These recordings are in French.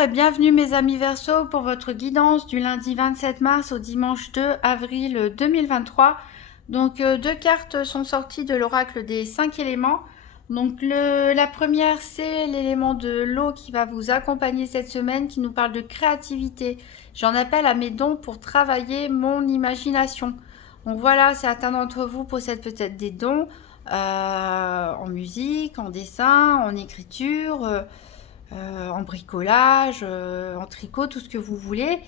Bonjour et bienvenue mes amis Verseau pour votre guidance du lundi 27 mars au dimanche 2 avril 2023. Donc deux cartes sont sorties de l'oracle des 5 éléments. Donc la première c'est l'élément de l'eau qui va vous accompagner cette semaine, qui nous parle de créativité. J'en appelle à mes dons pour travailler mon imagination. Donc voilà, certains d'entre vous possèdent peut-être des dons en musique, en dessin, en écriture, en bricolage, en tricot, tout ce que vous voulez.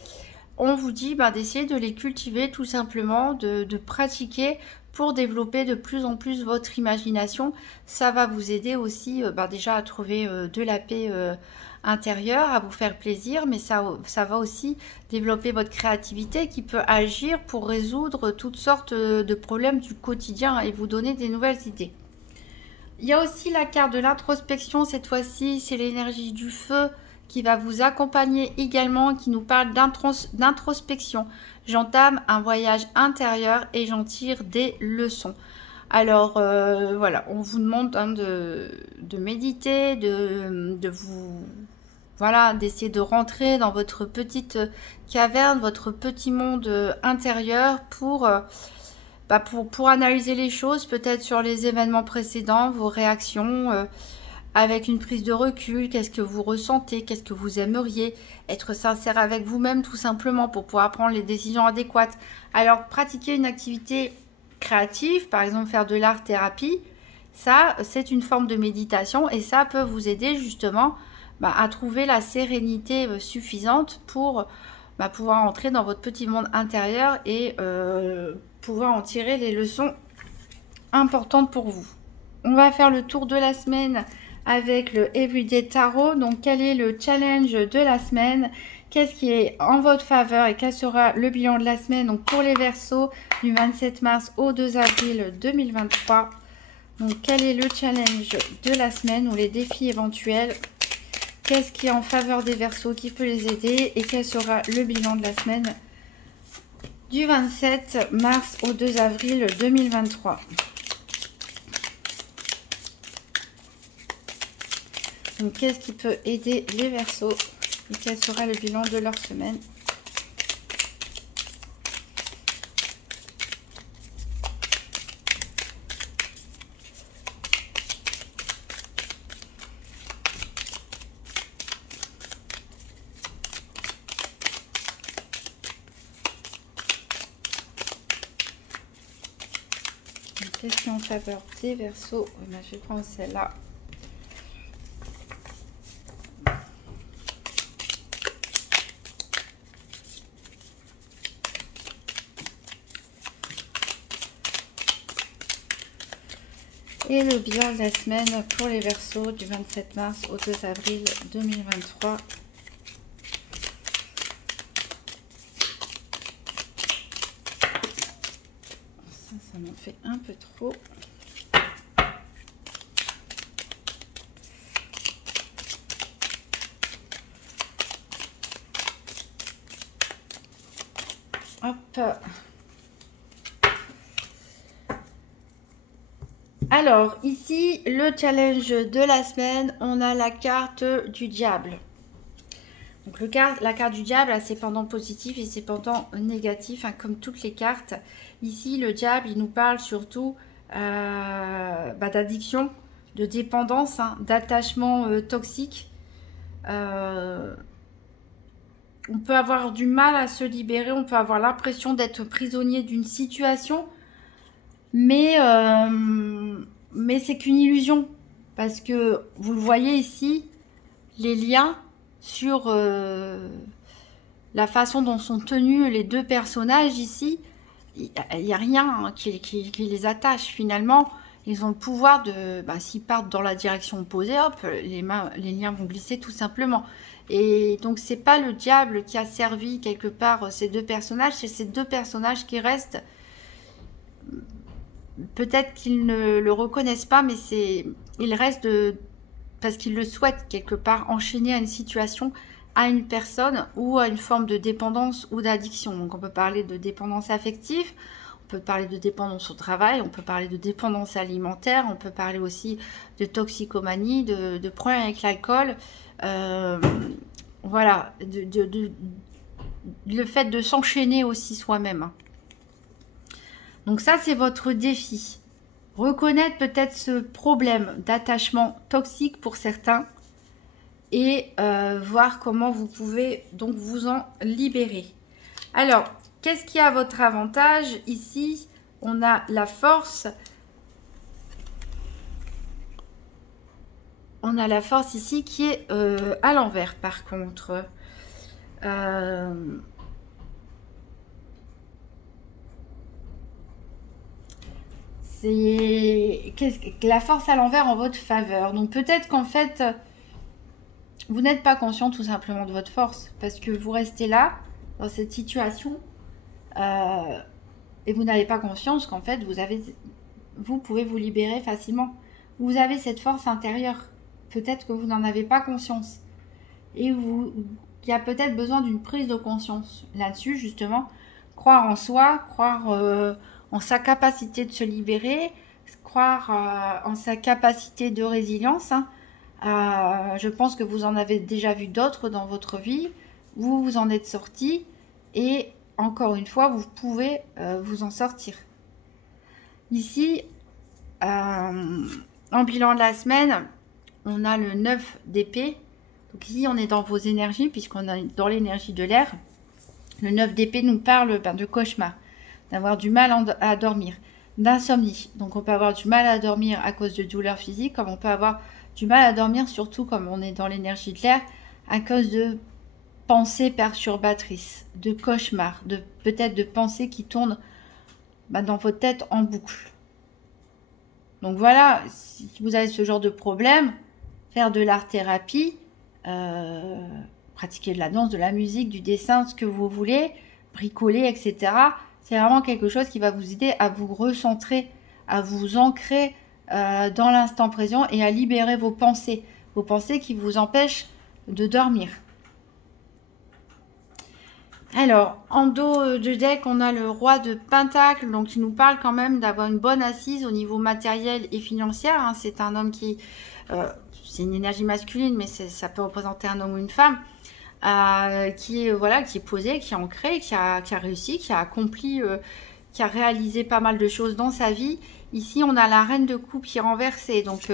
On vous dit d'essayer de les cultiver tout simplement, de pratiquer pour développer de plus en plus votre imagination. Ça va vous aider aussi déjà à trouver de la paix intérieure, à vous faire plaisir, mais ça va aussi développer votre créativité qui peut agir pour résoudre toutes sortes de problèmes du quotidien et vous donner des nouvelles idées. Il y a aussi la carte de l'introspection, cette fois-ci, c'est l'énergie du feu qui va vous accompagner également, qui nous parle d'introspection. J'entame un voyage intérieur et j'en tire des leçons. Alors voilà, on vous demande de méditer, de vous... Voilà, d'essayer de rentrer dans votre petite caverne, votre petit monde intérieur pour analyser les choses, peut-être sur les événements précédents, vos réactions, avec une prise de recul, qu'est-ce que vous ressentez, qu'est-ce que vous aimeriez, être sincère avec vous-même tout simplement pour pouvoir prendre les décisions adéquates. Alors, pratiquer une activité créative, par exemple faire de l'art-thérapie, ça, c'est une forme de méditation et ça peut vous aider justement à trouver la sérénité suffisante pour pouvoir entrer dans votre petit monde intérieur et pouvoir en tirer les leçons importantes pour vous. On va faire le tour de la semaine avec le Everyday Tarot. Donc, quel est le challenge de la semaine? Qu'est-ce qui est en votre faveur et quel sera le bilan de la semaine? Donc, pour les Verseaux, du 27 mars au 2 avril 2023. Donc, quel est le challenge de la semaine ou les défis éventuels? Qu'est-ce qui est en faveur des Verseaux, qui peut les aider? Et quel sera le bilan de la semaine du 27 mars au 2 avril 2023. Donc, qu'est-ce qui peut aider les Verseaux et quel sera le bilan de leur semaine? Qu'est-ce qui est en faveur des Verseaux? Je vais prendre celle-là. Et le bilan de la semaine pour les Verseaux du 27 mars au 2 avril 2023. Ça m'en fait un peu trop. Hop. Alors, ici, le challenge de la semaine, on a la carte du diable. Donc, la carte du diable a ses pendants positifs et ses pendants négatifs, comme toutes les cartes. Ici, le diable, il nous parle surtout d'addiction, de dépendance, d'attachement toxique. On peut avoir du mal à se libérer, on peut avoir l'impression d'être prisonnier d'une situation, mais c'est qu'une illusion, parce que vous le voyez ici, les liens sur la façon dont sont tenus les deux personnages ici, il n'y a rien qui les attache finalement. Ils ont le pouvoir de, s'ils partent dans la direction opposée, hop, les liens vont glisser tout simplement. Et donc c'est pas le diable qui a servi quelque part ces deux personnages, c'est ces deux personnages qui restent. Peut-être qu'ils ne le reconnaissent pas, mais ils restent parce qu'ils le souhaitent quelque part, enchaîner à une situation, à une personne ou à une forme de dépendance ou d'addiction. Donc on peut parler de dépendance affective, on peut parler de dépendance au travail, on peut parler de dépendance alimentaire, on peut parler aussi de toxicomanie, de problèmes avec l'alcool. voilà, le fait de s'enchaîner aussi soi-même. Donc ça, c'est votre défi. Reconnaître peut-être ce problème d'attachement toxique pour certains et voir comment vous pouvez donc vous en libérer. Alors, qu'est-ce qui a votre avantage? Ici, on a la force. On a la force ici qui est à l'envers par contre. C'est la force à l'envers en votre faveur. Donc peut-être qu'en fait, vous n'êtes pas conscient tout simplement de votre force. Parce que vous restez là, dans cette situation, et vous n'avez pas conscience qu'en fait, vous pouvez vous libérer facilement. Vous avez cette force intérieure. Peut-être que vous n'en avez pas conscience. Et il y a peut-être besoin d'une prise de conscience là-dessus, justement. Croire en soi, croire en sa capacité de se libérer, croire en sa capacité de résilience. Hein. Je pense que vous en avez déjà vu d'autres dans votre vie. Vous vous en êtes sorti. Et encore une fois, vous pouvez vous en sortir. Ici, en bilan de la semaine, on a le 9 d'épée. Donc ici, on est dans vos énergies, puisqu'on est dans l'énergie de l'air. Le 9 d'épée nous parle de cauchemar, d'avoir du mal à dormir, d'insomnie. Donc on peut avoir du mal à dormir à cause de douleurs physiques, comme on peut avoir du mal à dormir, surtout comme on est dans l'énergie de l'air, à cause de pensées perturbatrices, de cauchemars, peut-être de pensées qui tournent dans votre tête en boucle. Donc voilà, si vous avez ce genre de problème, faire de l'art-thérapie, pratiquer de la danse, de la musique, du dessin, ce que vous voulez, bricoler, etc. C'est vraiment quelque chose qui va vous aider à vous recentrer, à vous ancrer dans l'instant présent et à libérer vos pensées qui vous empêchent de dormir. Alors, en dos de deck, on a le roi de Pentacle, donc il nous parle quand même d'avoir une bonne assise au niveau matériel et financier. Hein. C'est un homme qui... c'est une énergie masculine, mais ça peut représenter un homme ou une femme, qui est posé, qui est ancré, qui a réussi, qui a accompli, qui a réalisé pas mal de choses dans sa vie. Ici, on a la reine de coupe qui est renversée. Donc,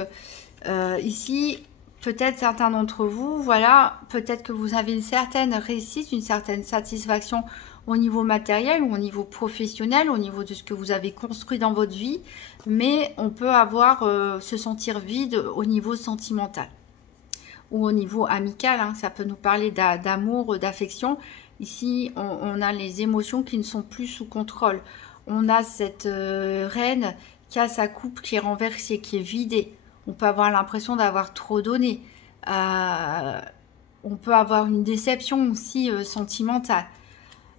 ici... Peut-être certains d'entre vous, voilà, peut-être que vous avez une certaine réussite, une certaine satisfaction au niveau matériel ou au niveau professionnel, au niveau de ce que vous avez construit dans votre vie, mais on peut avoir se sentir vide au niveau sentimental ou au niveau amical. Hein, ça peut nous parler d'amour, d'affection. Ici, on a les émotions qui ne sont plus sous contrôle. On a cette reine qui a sa coupe qui est renversée, qui est vidée. On peut avoir l'impression d'avoir trop donné. On peut avoir une déception aussi sentimentale.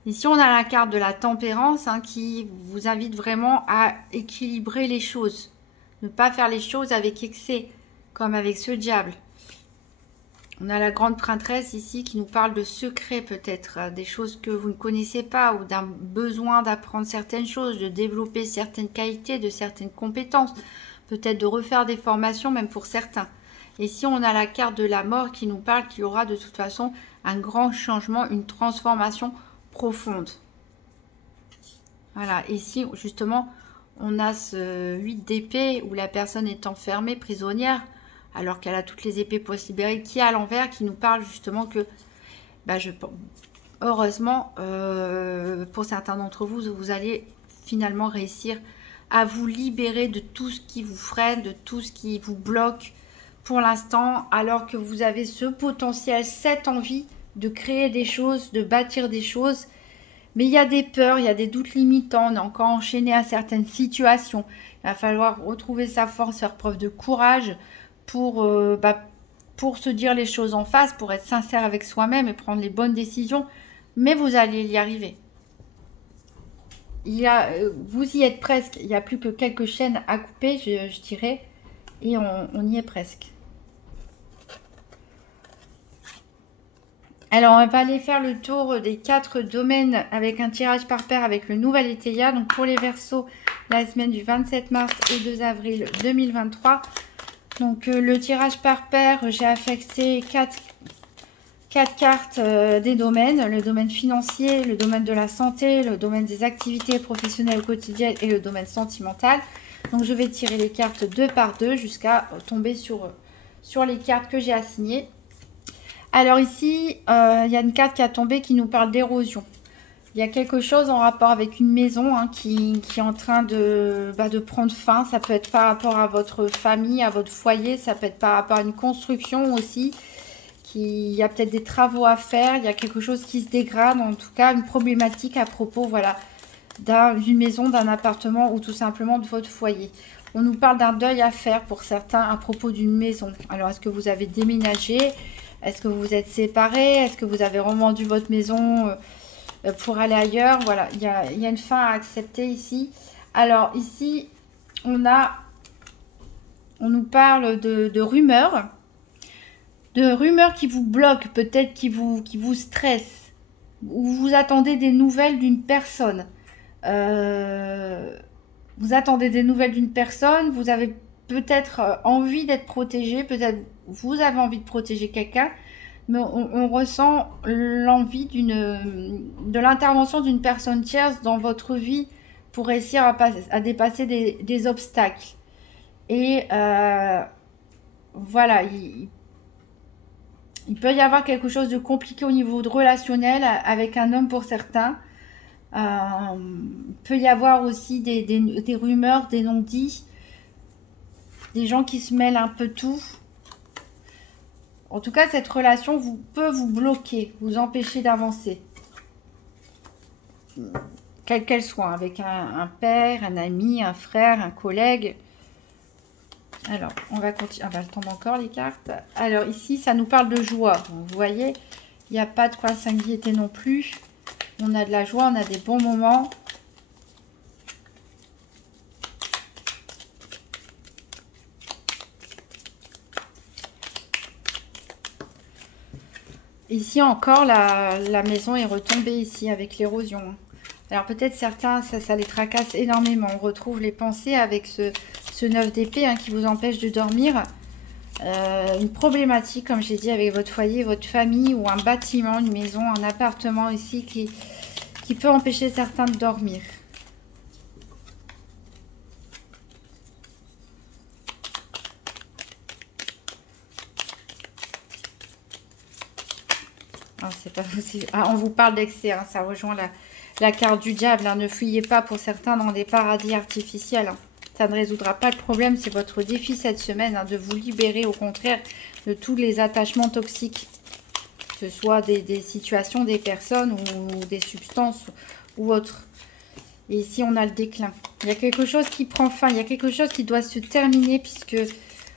Ici, on a la carte de la tempérance qui vous invite vraiment à équilibrer les choses. Ne pas faire les choses avec excès, comme avec ce diable. On a la grande prêtresse ici qui nous parle de secrets peut-être, des choses que vous ne connaissez pas ou d'un besoin d'apprendre certaines choses, de développer certaines qualités, de certaines compétences. Peut-être de refaire des formations, même pour certains. Et si on a la carte de la mort qui nous parle qu'il y aura de toute façon un grand changement, une transformation profonde. Voilà, ici justement, on a ce 8 d'épée où la personne est enfermée, prisonnière, alors qu'elle a toutes les épées possibles, qui est à l'envers, qui nous parle justement que, heureusement, pour certains d'entre vous, vous allez finalement réussir à vous libérer de tout ce qui vous freine, de tout ce qui vous bloque pour l'instant, alors que vous avez ce potentiel, cette envie de créer des choses, de bâtir des choses. Mais il y a des peurs, il y a des doutes limitants, on est encore enchaîné à certaines situations. Il va falloir retrouver sa force, faire preuve de courage pour se dire les choses en face, pour être sincère avec soi-même et prendre les bonnes décisions. Mais vous allez y arriver. Vous y êtes presque, il n'y a plus que quelques chaînes à couper, je dirais, et on y est presque. Alors, on va aller faire le tour des 4 domaines avec un tirage par paire avec le nouvel Étéia. Donc, pour les Verseaux, la semaine du 27 mars au 2 avril 2023. Donc, le tirage par paire, j'ai affecté 4 cartes des domaines, le domaine financier, le domaine de la santé, le domaine des activités professionnelles au quotidien et le domaine sentimental. Donc je vais tirer les cartes 2 par 2 jusqu'à tomber sur les cartes que j'ai assignées. Alors ici, il y a une carte qui a tombé qui nous parle d'érosion. Il y a quelque chose en rapport avec une maison qui est en train de prendre fin. Ça peut être par rapport à votre famille, à votre foyer. Ça peut être par rapport à une construction aussi. Il y a peut-être des travaux à faire. Il y a quelque chose qui se dégrade. En tout cas, une problématique à propos d'une maison, d'un appartement ou tout simplement de votre foyer. On nous parle d'un deuil à faire pour certains à propos d'une maison. Alors, est-ce que vous avez déménagé? Est-ce que vous vous êtes séparés? Est-ce que vous avez revendu votre maison pour aller ailleurs? Voilà, il y a une fin à accepter ici. Alors ici, on nous parle de rumeurs. De rumeurs qui vous bloquent, peut-être qui vous stressent. Ou vous attendez des nouvelles d'une personne. Vous attendez des nouvelles d'une personne. Vous avez peut-être envie d'être protégé. Peut-être vous avez envie de protéger quelqu'un. Mais on ressent l'envie de l'intervention d'une personne tierce dans votre vie pour réussir à dépasser des obstacles. Et voilà, il peut y avoir quelque chose de compliqué au niveau de relationnel avec un homme pour certains. Il peut y avoir aussi des rumeurs, des non-dits, des gens qui se mêlent un peu tout. En tout cas, cette relation peut vous bloquer, vous empêcher d'avancer. Quelle qu'elle soit, avec un père, un ami, un frère, un collègue. Alors, on va continuer. Ah bah, elle tombe encore les cartes. Alors ici, ça nous parle de joie. Vous voyez, il n'y a pas de quoi s'inquiéter non plus. On a de la joie, on a des bons moments. Ici encore, la maison est retombée ici avec l'érosion. Alors peut-être certains, ça les tracasse énormément. On retrouve les pensées avec ce 9 d'épée qui vous empêche de dormir. Une problématique, comme j'ai dit, avec votre foyer, votre famille ou un bâtiment, une maison, un appartement ici qui peut empêcher certains de dormir. Ah, c'est pas possible. Ah, on vous parle d'excès, ça rejoint la carte du diable. Ne fuyez pas pour certains dans des paradis artificiels. Ça ne résoudra pas le problème. C'est votre défi cette semaine de vous libérer au contraire de tous les attachements toxiques. Que ce soit des situations, des personnes ou des substances ou autres. Et ici, on a le déclin. Il y a quelque chose qui prend fin. Il y a quelque chose qui doit se terminer puisque,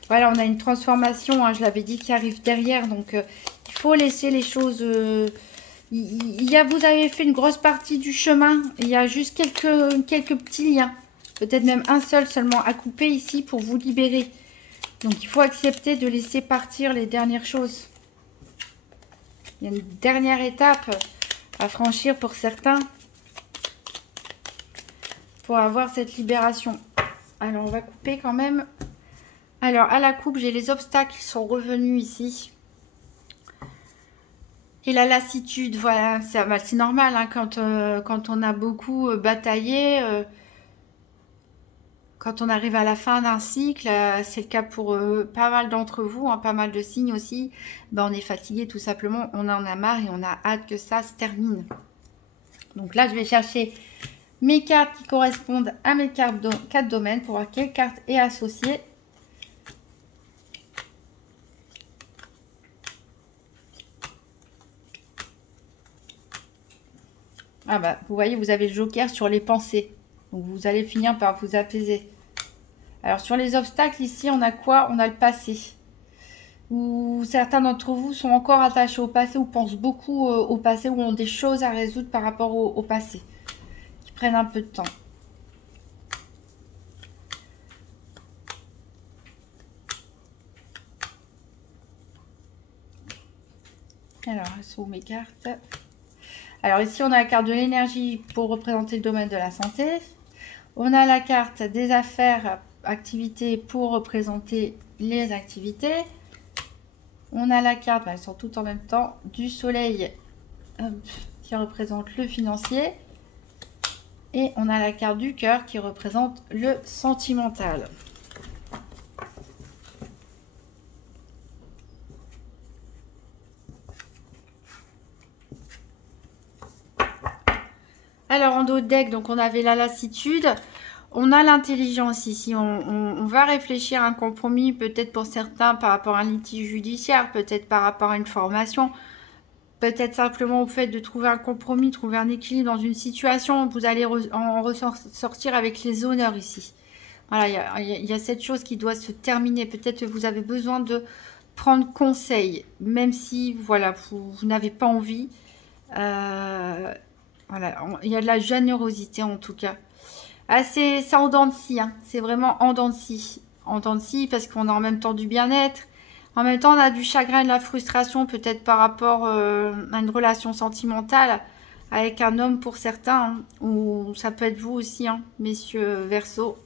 voilà, on a une transformation, je l'avais dit, qui arrive derrière. Donc, il faut laisser les choses... vous avez fait une grosse partie du chemin. Il y a juste quelques petits liens. Peut-être même un seul seulement à couper ici pour vous libérer. Donc, il faut accepter de laisser partir les dernières choses. Il y a une dernière étape à franchir pour certains. Pour avoir cette libération. Alors, on va couper quand même. Alors, à la coupe, j'ai les obstacles qui sont revenus ici. Et la lassitude, voilà, c'est normal quand on a beaucoup bataillé. Quand on arrive à la fin d'un cycle, c'est le cas pour pas mal d'entre vous, pas mal de signes aussi, on est fatigué tout simplement, on en a marre et on a hâte que ça se termine. Donc là, je vais chercher mes cartes qui correspondent à mes cartes 4 domaines pour voir quelle carte est associée. Ah bah, vous voyez, vous avez le joker sur les pensées. Donc, vous allez finir par vous apaiser. Alors, sur les obstacles, ici, on a quoi? On a le passé. Ou certains d'entre vous sont encore attachés au passé ou pensent beaucoup au passé ou ont des choses à résoudre par rapport au passé. Qui prennent un peu de temps. Alors, elles sont où mes cartes? Alors ici, on a la carte de l'énergie pour représenter le domaine de la santé. On a la carte des affaires, activités pour représenter les activités. On a la carte, elles sont toutes en même temps, du soleil qui représente le financier. Et on a la carte du cœur qui représente le sentimental. Alors en dos de deck, donc on avait la lassitude, on a l'intelligence ici, on va réfléchir à un compromis, peut-être pour certains par rapport à un litige judiciaire, peut-être par rapport à une formation, peut-être simplement au fait de trouver un compromis, trouver un équilibre dans une situation, vous allez en ressortir avec les honneurs ici. Voilà, il y a cette chose qui doit se terminer, peut-être que vous avez besoin de prendre conseil, même si voilà, vous n'avez pas envie. Voilà, il y a de la générosité en tout cas. Ah, c'est en dents de scie, hein. C'est vraiment en dents de scie. En dents de scie parce qu'on a en même temps du bien-être. En même temps, on a du chagrin et de la frustration peut-être par rapport à une relation sentimentale avec un homme pour certains. Hein, ou ça peut être vous aussi, hein, messieurs Verseau.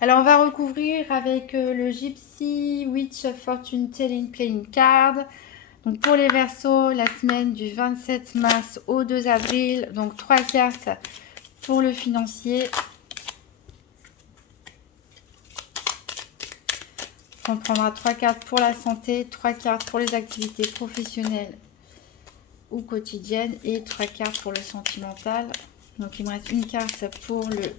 Alors, on va recouvrir avec le Gypsy Witch Fortune Telling Playing Card. Donc pour les Verseaux, la semaine du 27 mars au 2 avril, donc 3 cartes pour le financier. On prendra 3 cartes pour la santé, 3 cartes pour les activités professionnelles ou quotidiennes et 3 cartes pour le sentimental. Donc il me reste une carte pour le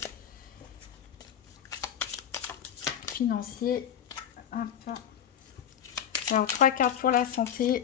financier. Hop. Alors, 3 cartes pour la santé.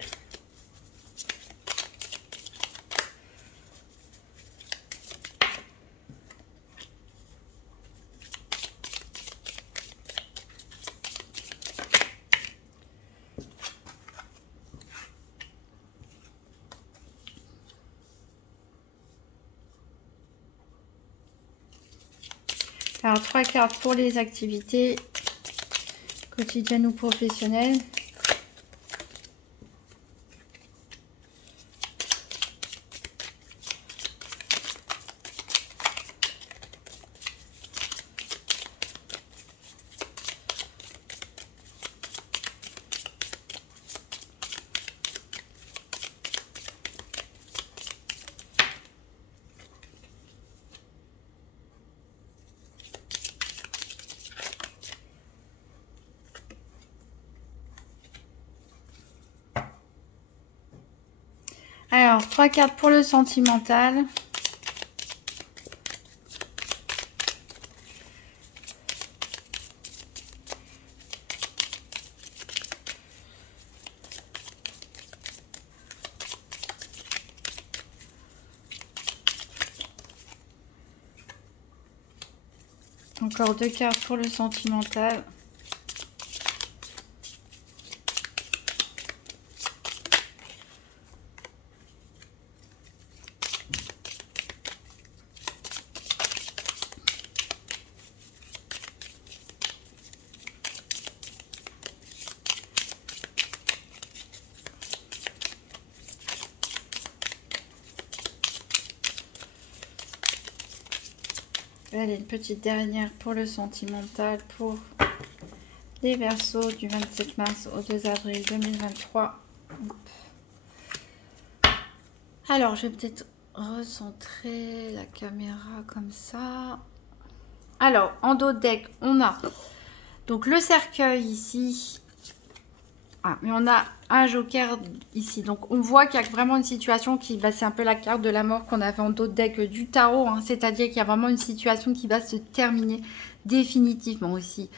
Alors, 3 cartes pour les activités quotidiennes ou professionnelles. Alors, 3 cartes pour le sentimental. Encore 2 cartes pour le sentimental. Allez, une petite dernière pour le sentimental, pour les Verseaux du 27 mars au 2 avril 2023. Alors, je vais peut-être recentrer la caméra comme ça. Alors, en dos de deck, on a donc le cercueil ici. Ah, mais on a un joker ici. Donc, on voit qu'il y a vraiment une situation qui... Bah, c'est un peu la carte de la mort qu'on avait en dos de deck du tarot. Hein, c'est-à-dire qu'il y a vraiment une situation qui va se terminer définitivement aussi.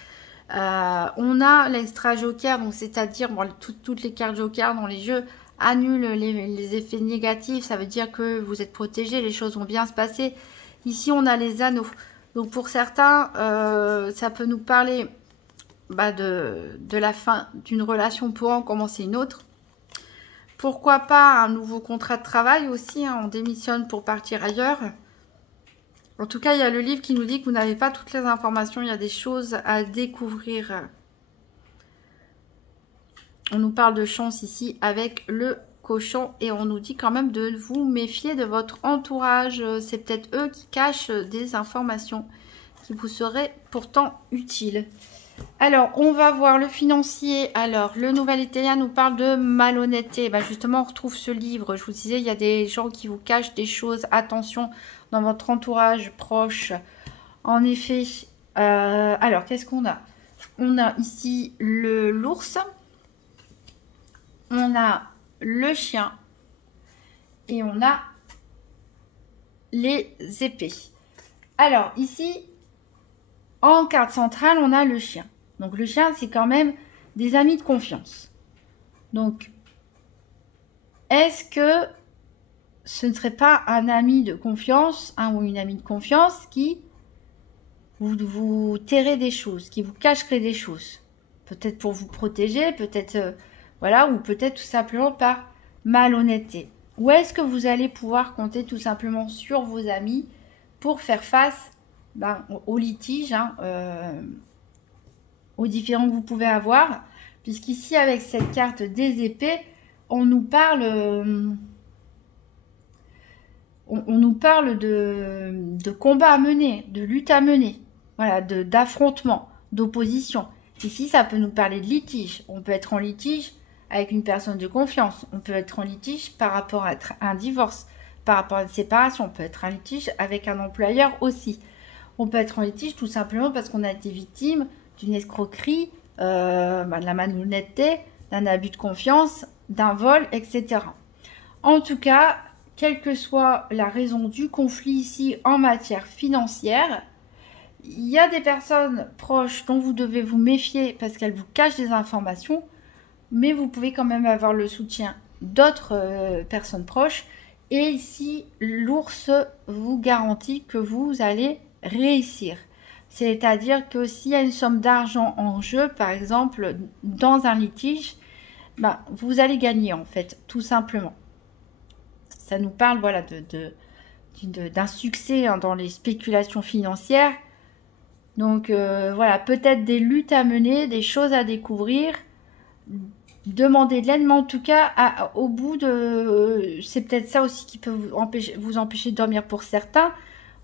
On a l'extra joker. Donc, c'est-à-dire bon, toutes les cartes joker dans les jeux annulent les effets négatifs. Ça veut dire que vous êtes protégé. Les choses vont bien se passer. Ici, on a les anneaux. Donc, pour certains, ça peut nous parler... Bah de la fin d'une relation pour en commencer une autre. Pourquoi pas un nouveau contrat de travail aussi, hein, on démissionne pour partir ailleurs. En tout cas, il y a le livre qui nous dit que vous n'avez pas toutes les informations, il y a des choses à découvrir. On nous parle de chance ici avec le cochon et on nous dit quand même de vous méfier de votre entourage. C'est peut-être eux qui cachent des informations qui vous seraient pourtant utiles. Alors, on va voir le financier. Alors, le nouvel Étayien nous parle de malhonnêteté. Ben justement, on retrouve ce livre. Je vous disais, il y a des gens qui vous cachent des choses. Attention, dans votre entourage proche. En effet, alors, qu'est-ce qu'on a? On a ici l'ours. On a le chien. Et on a les épées. Alors, ici, en carte centrale, on a le chien. Donc, le chien, c'est quand même des amis de confiance. Donc, est-ce que ce ne serait pas un ami de confiance, un ou une amie de confiance qui vous tairait des choses, qui vous cacherait des choses? Peut-être pour vous protéger, peut-être, voilà, ou peut-être tout simplement par malhonnêteté. Ou est-ce que vous allez pouvoir compter tout simplement sur vos amis pour faire face aux litiges, aux différends que vous pouvez avoir, puisqu'ici avec cette carte des épées, on nous parle, on nous parle de combat à mener, de lutte à mener, voilà, d'affrontement, d'opposition. Ici, ça peut nous parler de litige. On peut être en litige avec une personne de confiance. On peut être en litige par rapport à un divorce, par rapport à une séparation. On peut être en litige avec un employeur aussi. On peut être en litige tout simplement parce qu'on a été victime d'une escroquerie, de la malhonnêteté, d'un abus de confiance, d'un vol, etc. En tout cas, quelle que soit la raison du conflit ici en matière financière, il y a des personnes proches dont vous devez vous méfier parce qu'elles vous cachent des informations, mais vous pouvez quand même avoir le soutien d'autres personnes proches. Et ici, l'ours vous garantit que vous allez réussir. C'est-à-dire que s'il y a une somme d'argent en jeu, par exemple, dans un litige, vous allez gagner en fait, tout simplement. Ça nous parle, voilà, d'un succès dans les spéculations financières. Donc, voilà, peut-être des luttes à mener, des choses à découvrir. Demander de l'aide, mais en tout cas, au bout de... c'est peut-être ça aussi qui peut vous empêcher de dormir pour certains.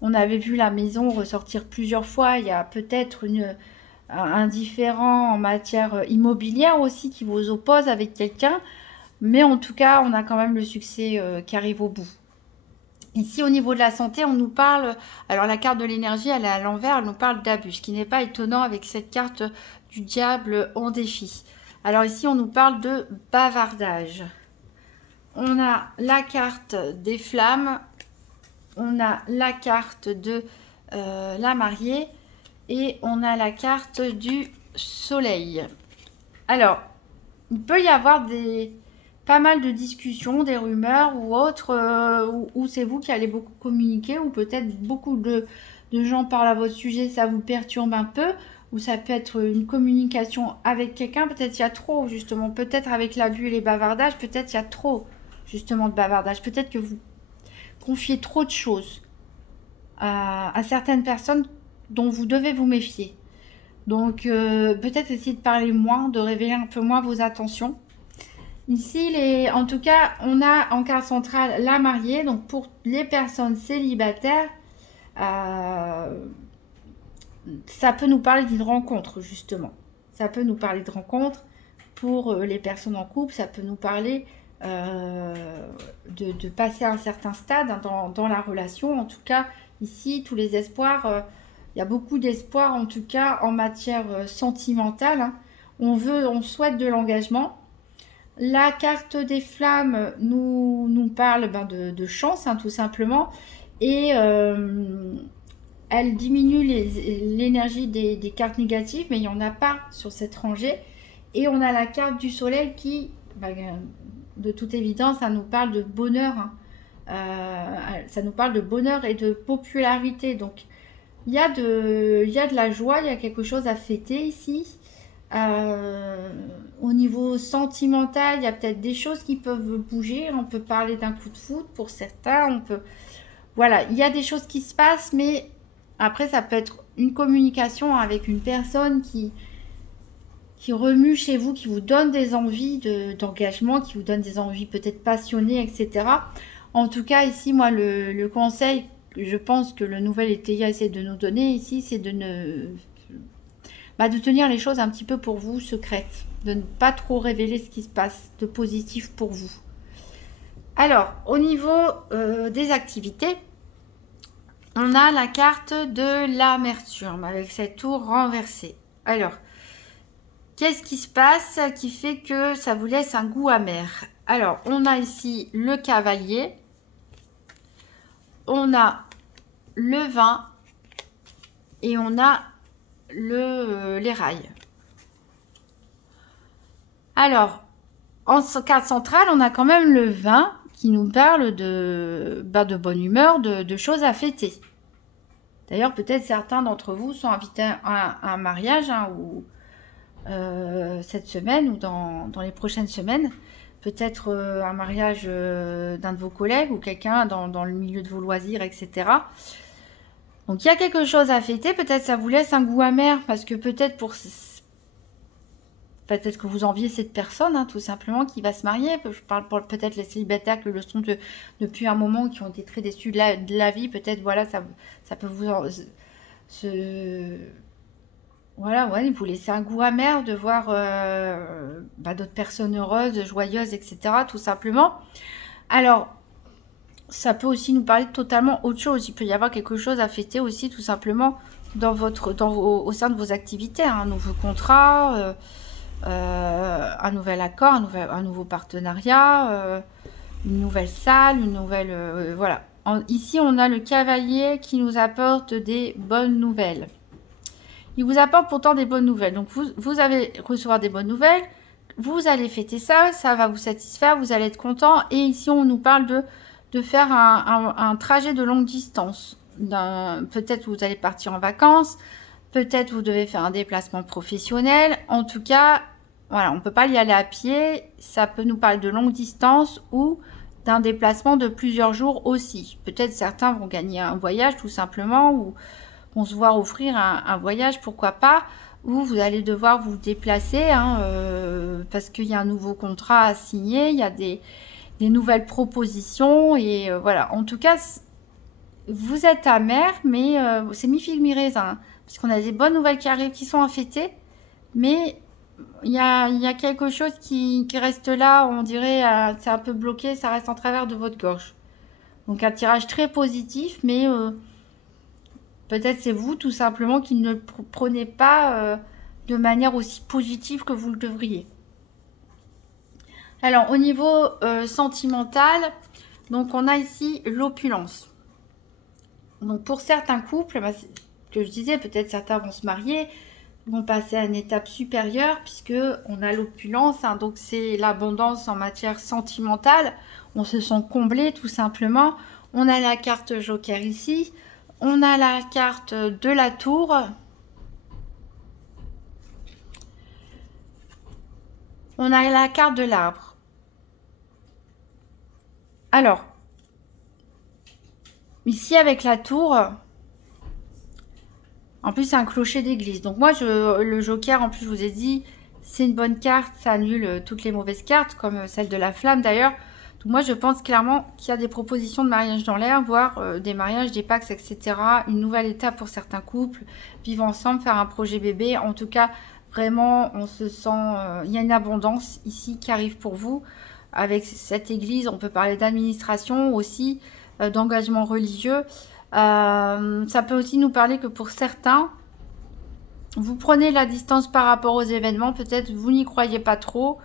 On avait vu la maison ressortir plusieurs fois. Il y a peut-être un différend en matière immobilière aussi qui vous oppose avec quelqu'un. Mais en tout cas, on a quand même le succès qui arrive au bout. Ici, au niveau de la santé, on nous parle... Alors, la carte de l'énergie, elle est à l'envers. Elle nous parle d'abus, ce qui n'est pas étonnant avec cette carte du diable en défi. Alors ici, on nous parle de bavardage. On a la carte des flammes. On a la carte de la mariée. Et on a la carte du soleil. Alors, il peut y avoir pas mal de discussions, des rumeurs ou autres, où c'est vous qui allez beaucoup communiquer, ou peut-être beaucoup de gens parlent à votre sujet, ça vous perturbe un peu, ou ça peut être une communication avec quelqu'un, peut-être il y a trop, justement, peut-être avec l'abus et les bavardages, peut-être il y a trop, justement, de bavardage, peut-être que vous confiez trop de choses à certaines personnes dont vous devez vous méfier. Donc, peut-être essayer de parler moins, de révéler un peu moins vos attentions. Ici, en tout cas, on a en carte centrale la mariée. Donc, pour les personnes célibataires, ça peut nous parler d'une rencontre, justement. Ça peut nous parler de rencontre. Pour les personnes en couple, ça peut nous parler de passer à un certain stade dans la relation. En tout cas, ici, tous les espoirs, il y a beaucoup d'espoir, en tout cas, en matière sentimentale. Hein. On souhaite de l'engagement. La carte des flammes nous parle de chance, hein, tout simplement. Et elle diminue l'énergie des cartes négatives, mais il n'y en a pas sur cette rangée. Et on a la carte du soleil qui, de toute évidence, ça nous parle de bonheur. Hein. Ça nous parle de bonheur et de popularité. Donc, il y a de la joie, il y a quelque chose à fêter ici. Au niveau sentimental, il y a peut-être des choses qui peuvent bouger. On peut parler d'un coup de foudre pour certains. Voilà, il y a des choses qui se passent, mais après, ça peut être une communication avec une personne qui remue chez vous, qui vous donne des envies d'engagement, qui vous donne des envies peut-être passionnées, etc. En tout cas, ici, moi, le conseil, je pense que le nouvel Étayien essaie de nous donner ici, c'est de de tenir les choses un petit peu pour vous, secrètes, de ne pas trop révéler ce qui se passe de positif pour vous. Alors, au niveau des activités, on a la carte de l'amertume avec cette tour renversée. Alors, qu'est-ce qui se passe qui fait que ça vous laisse un goût amer? Alors, on a ici le cavalier, on a le vin et on a les rails. Alors, en carte centrale, on a quand même le vin qui nous parle de bonne humeur, de choses à fêter. D'ailleurs, peut-être certains d'entre vous sont invités à un mariage ou cette semaine ou dans les prochaines semaines. Peut-être un mariage d'un de vos collègues ou quelqu'un dans le milieu de vos loisirs, etc. Donc, il y a quelque chose à fêter. Peut-être ça vous laisse un goût amer parce que peut-être que vous enviez cette personne, tout simplement, qui va se marier. Je parle pour peut-être les célibataires qui le sont depuis un moment, qui ont été très déçus de la vie. Peut-être, voilà, ça peut vous... Voilà, ouais, vous laissez un goût amer de voir d'autres personnes heureuses, joyeuses, etc. Tout simplement. Alors, ça peut aussi nous parler de totalement autre chose. Il peut y avoir quelque chose à fêter aussi, tout simplement, au sein de vos activités. Un nouveau contrat, un nouvel accord, un nouveau partenariat, une nouvelle salle, une nouvelle... voilà. Ici, on a le cavalier qui nous apporte des bonnes nouvelles. Il vous apporte pourtant des bonnes nouvelles. Donc, vous allez recevoir des bonnes nouvelles. Vous allez fêter ça. Ça va vous satisfaire. Vous allez être content. Et ici, on nous parle de faire un trajet de longue distance. Peut-être vous allez partir en vacances. Peut-être vous devez faire un déplacement professionnel. En tout cas, voilà, on ne peut pas y aller à pied. Ça peut nous parler de longue distance ou d'un déplacement de plusieurs jours aussi. Peut-être certains vont gagner un voyage tout simplement ou vont se voir offrir un voyage, pourquoi pas, ou vous allez devoir vous déplacer parce qu'il y a un nouveau contrat à signer, il y a des nouvelles propositions et voilà. En tout cas, vous êtes amer, mais c'est mi-figue, mi-raisin, parce qu'on a des bonnes nouvelles qui arrivent, qui sont à fêter, mais il y a quelque chose qui reste là, on dirait, c'est un peu bloqué, ça reste en travers de votre gorge. Donc un tirage très positif, mais peut-être c'est vous tout simplement qui ne le prenez pas de manière aussi positive que vous le devriez. Alors au niveau sentimental, donc on a ici l'opulence. Donc pour certains couples, que je disais, peut-être certains vont se marier, vont passer à une étape supérieure puisque on a l'opulence, donc c'est l'abondance en matière sentimentale. On se sent comblé tout simplement. On a la carte Joker ici. On a la carte de la tour. On a la carte de l'arbre. Alors, ici avec la tour, en plus c'est un clocher d'église. Donc moi, le Joker, en plus je vous ai dit, c'est une bonne carte, ça annule toutes les mauvaises cartes, comme celle de la flamme d'ailleurs. Moi, je pense clairement qu'il y a des propositions de mariage dans l'air, voire des mariages, des packs, etc. Une nouvelle étape pour certains couples, vivre ensemble, faire un projet bébé. En tout cas, vraiment, on se sent... il y a une abondance ici qui arrive pour vous. Avec cette église, on peut parler d'administration aussi, d'engagement religieux. Ça peut aussi nous parler que pour certains, vous prenez la distance par rapport aux événements. Peut-être vous n'y croyez pas trop.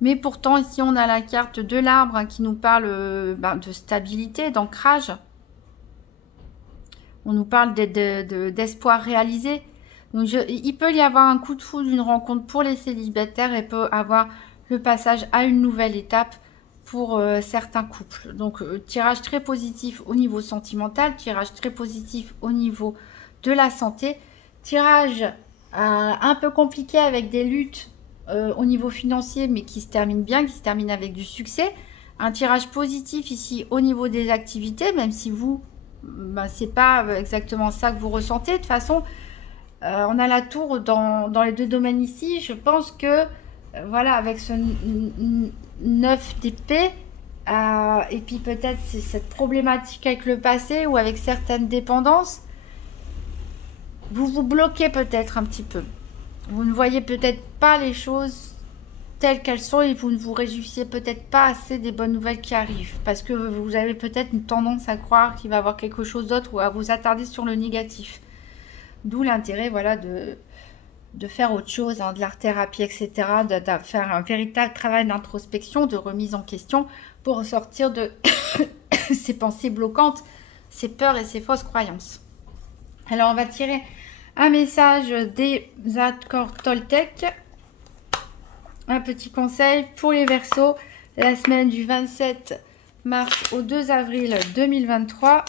Mais pourtant, ici, on a la carte de l'arbre qui nous parle de stabilité, d'ancrage. On nous parle d'espoir réalisé. Donc, il peut y avoir un coup de foudre, une rencontre pour les célibataires et peut avoir le passage à une nouvelle étape pour certains couples. Donc, tirage très positif au niveau sentimental, tirage très positif au niveau de la santé, tirage un peu compliqué avec des luttes au niveau financier, mais qui se termine bien, qui se termine avec du succès. Un tirage positif ici au niveau des activités, même si vous, c'est pas exactement ça que vous ressentez. De toute façon, on a la tour dans les deux domaines ici. Je pense que, voilà, avec ce 9 d'épée, et puis peut-être c'est cette problématique avec le passé ou avec certaines dépendances, vous vous bloquez peut-être un petit peu. Vous ne voyez peut-être pas les choses telles qu'elles sont et vous ne vous réjouissez peut-être pas assez des bonnes nouvelles qui arrivent. Parce que vous avez peut-être une tendance à croire qu'il va y avoir quelque chose d'autre ou à vous attarder sur le négatif. D'où l'intérêt, voilà, de faire autre chose, hein, de l'art-thérapie, etc., de faire un véritable travail d'introspection, de remise en question pour sortir de ces pensées bloquantes, ces peurs et ces fausses croyances. Alors, on va tirer un message des accords Toltec. Un petit conseil pour les Verseaux, la semaine du 27 mars au 2 avril 2023.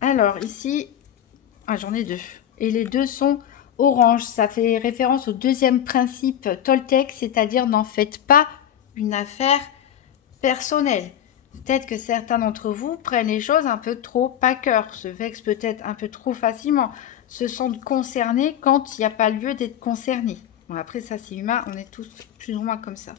Alors ici, j'en ai deux. Et les deux sont orange. Ça fait référence au deuxième principe Toltec, c'est-à-dire n'en faites pas une affaire personnelle. Peut-être que certains d'entre vous prennent les choses un peu trop à cœur, se vexent peut-être un peu trop facilement, se sentent concernés quand il n'y a pas lieu d'être concernés. Bon, après ça c'est humain, on est tous plus ou moins comme ça.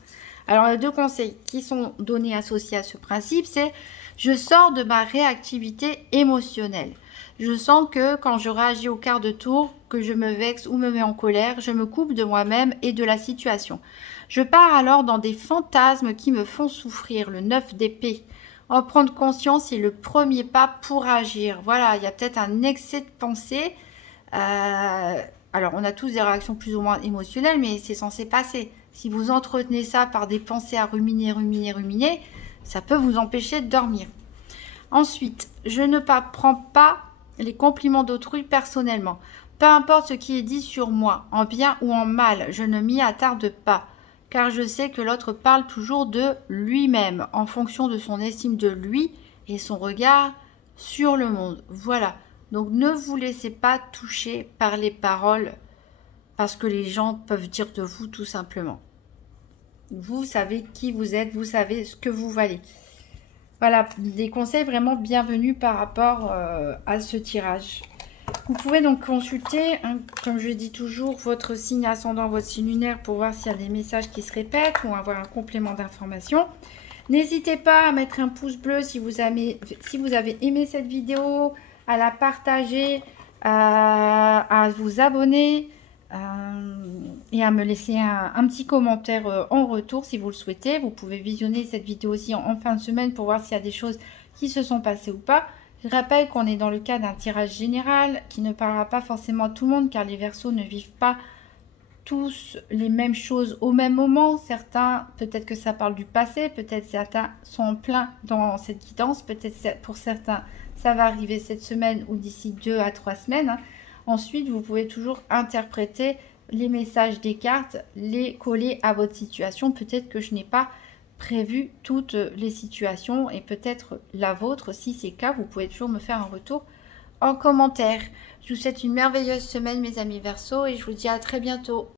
Alors les deux conseils qui sont donnés associés à ce principe, c'est je sors de ma réactivité émotionnelle. Je sens que quand je réagis au quart de tour, que je me vexe ou me mets en colère, je me coupe de moi-même et de la situation. Je pars alors dans des fantasmes qui me font souffrir, le 9 d'épée. En prendre conscience est le premier pas pour agir. Voilà, il y a peut-être un excès de pensée. Alors, on a tous des réactions plus ou moins émotionnelles, mais c'est censé passer. Si vous entretenez ça par des pensées à ruminer, ça peut vous empêcher de dormir. Ensuite, je ne prends pas les compliments d'autrui personnellement. Peu importe ce qui est dit sur moi, en bien ou en mal, je ne m'y attarde pas. Car je sais que l'autre parle toujours de lui-même, en fonction de son estime de lui et son regard sur le monde. Voilà. Donc ne vous laissez pas toucher par les paroles, parce que les gens peuvent dire de vous tout simplement. Vous savez qui vous êtes, vous savez ce que vous valez. Voilà, des conseils vraiment bienvenus par rapport à ce tirage. Vous pouvez donc consulter, hein, comme je dis toujours, votre signe ascendant, votre signe lunaire pour voir s'il y a des messages qui se répètent ou avoir un complément d'information. N'hésitez pas à mettre un pouce bleu si vous avez aimé cette vidéo, à la partager, à vous abonner et à me laisser un petit commentaire en retour si vous le souhaitez. Vous pouvez visionner cette vidéo aussi en fin de semaine pour voir s'il y a des choses qui se sont passées ou pas. Je rappelle qu'on est dans le cas d'un tirage général qui ne parlera pas forcément à tout le monde car les Verseaux ne vivent pas tous les mêmes choses au même moment. Certains, peut-être que ça parle du passé, peut-être certains sont en plein dans cette guidance, peut-être pour certains ça va arriver cette semaine ou d'ici 2 à 3 semaines. Ensuite, vous pouvez toujours interpréter les messages des cartes, les coller à votre situation. Peut-être que je n'ai pas prévu toutes les situations et peut-être la vôtre. Si c'est le cas, vous pouvez toujours me faire un retour en commentaire. Je vous souhaite une merveilleuse semaine mes amis Verseaux et je vous dis à très bientôt.